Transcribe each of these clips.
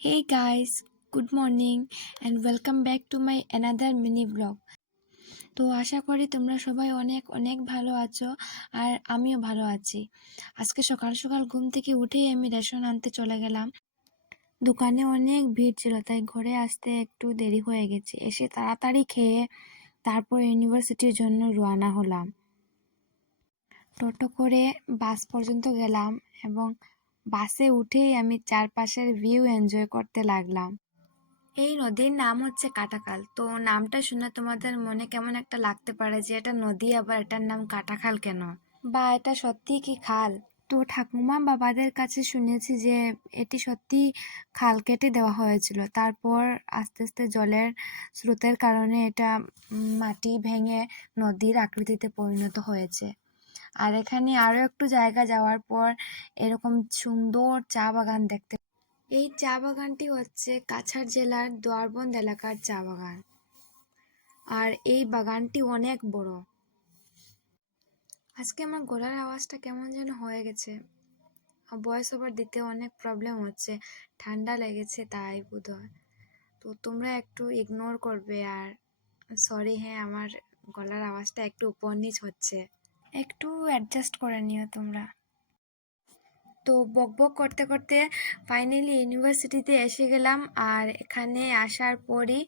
Hey guys, good morning and welcome back to my another mini vlog. তো আশা করি তোমরা সবাই অনেক অনেক ভালো আছো আর আমিও ভালো আছি। আজকে সকাল সকাল ঘুম থেকে উঠেই আমি রেশন আনতে চলে গেলাম। দোকানে অনেক ভিড় ছিল তাই ঘরে আসতে একটু দেরি হয়ে গেছে। এসে তাড়াতাড়ি খেয়ে তারপর ইউনিভার্সিটির জন্য রওনা হলাম। টোটো করে বাস পর্যন্ত গেলাম এবং বাসে উঠেই আমি চারপাশের ভিউ এনজয় করতে লাগলাম। এই নদীর নাম হচ্ছে কাটাখাল। তো নামটা শুনে তোমাদের মনে কেমন একটা লাগতে পারে যে এটা নদী আবার এটার নাম কাটাখাল কেন, বা এটা সত্যি কি খাল। তো ঠাকুমা বাবাদের কাছে শুনেছি যে এটি সত্যি খাল কেটে দেওয়া হয়েছিল, তারপর আস্তে আস্তে জলের স্রোতের কারণে এটা মাটি ভেঙে নদীর আকৃতিতে পরিণত হয়েছে। আর এখানে আরো একটু জায়গা যাওয়ার পর এরকম সুন্দর চা বাগান দেখতে। এই চা বাগানটি হচ্ছে কাছাড় জেলার দোয়ারবন্দ এলাকার চা বাগান। আর এই বাগানটি অনেক বড়। আজকে আমার গলার আওয়াজটা কেমন যেন হয়ে গেছে, ভয়েস ওভার দিতে অনেক প্রবলেম হচ্ছে, ঠান্ডা লেগেছে তাই বোধহয়। তো তোমরা একটু ইগনোর করবে আর সরি। হ্যাঁ, আমার গলার আওয়াজটা একটু উপর নিচ হচ্ছে, একটু অ্যাডজাস্ট করে নিও তোমরা। তো বকবক করতে করতে ফাইনালি ইউনিভার্সিটিতে এসে গেলাম। আর এখানে আসার পরই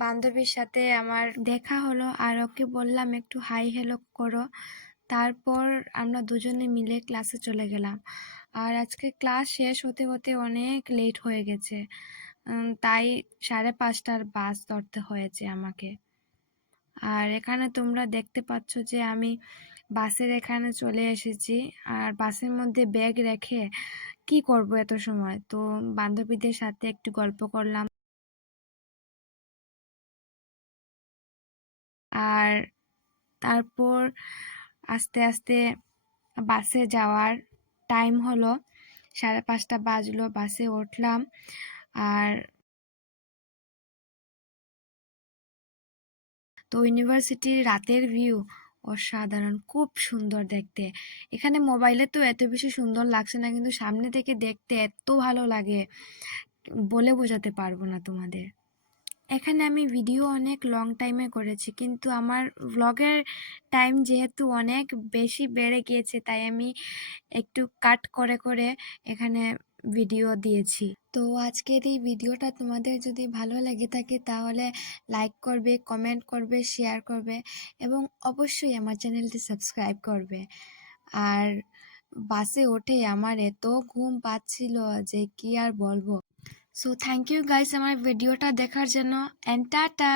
বান্ধবীর সাথে আমার দেখা হলো আর ওকে বললাম একটু হাই হ্যালো করো। তারপর আমরা দুজনে মিলে ক্লাসে চলে গেলাম। আর আজকে ক্লাস শেষ হতে হতে অনেক লেট হয়ে গেছে, তাই 5:30টার বাস ধরতে হয়েছে আমাকে। আর এখানে তোমরা দেখতে পাচ্ছ যে আমি বাসের এখানে চলে এসেছি। আর বাসের মধ্যে ব্যাগ রেখে কি করব এত সময়, তো বান্ধবীদের সাথে একটু গল্প করলাম। আর তারপর আস্তে আস্তে বাসে যাওয়ার টাইম হলো, 5:30 বাজলো, বাসে উঠলাম। আর তো ইউনিভার্সিটির রাতের ভিউ অসাধারণ, খুব সুন্দর দেখতে। এখানে মোবাইলে তো এত বেশি সুন্দর লাগছে না, কিন্তু সামনে থেকে দেখতে এত ভালো লাগে, বলে বোঝাতে পারবো না তোমাদের। এখানে আমি ভিডিও অনেক লং টাইমে করেছি, কিন্তু আমার ভ্লগের টাইম যেহেতু অনেক বেশি বেড়ে গিয়েছে তাই আমি একটু কাট করে করে এখানে ভিডিও দিয়েছি। তো আজকের এই ভিডিওটা তোমাদের যদি ভালো লেগে থাকে তাহলে লাইক করবে, কমেন্ট করবে, শেয়ার করবে এবং অবশ্যই আমার চ্যানেলটি সাবস্ক্রাইব করবে। আর বাসে ওঠে আমার এত ঘুম পাচ্ছিল যে কি আর বলবো। সো থ্যাংক ইউ গাইস আমার ভিডিওটা দেখার জন্য, এন্ড টাটা।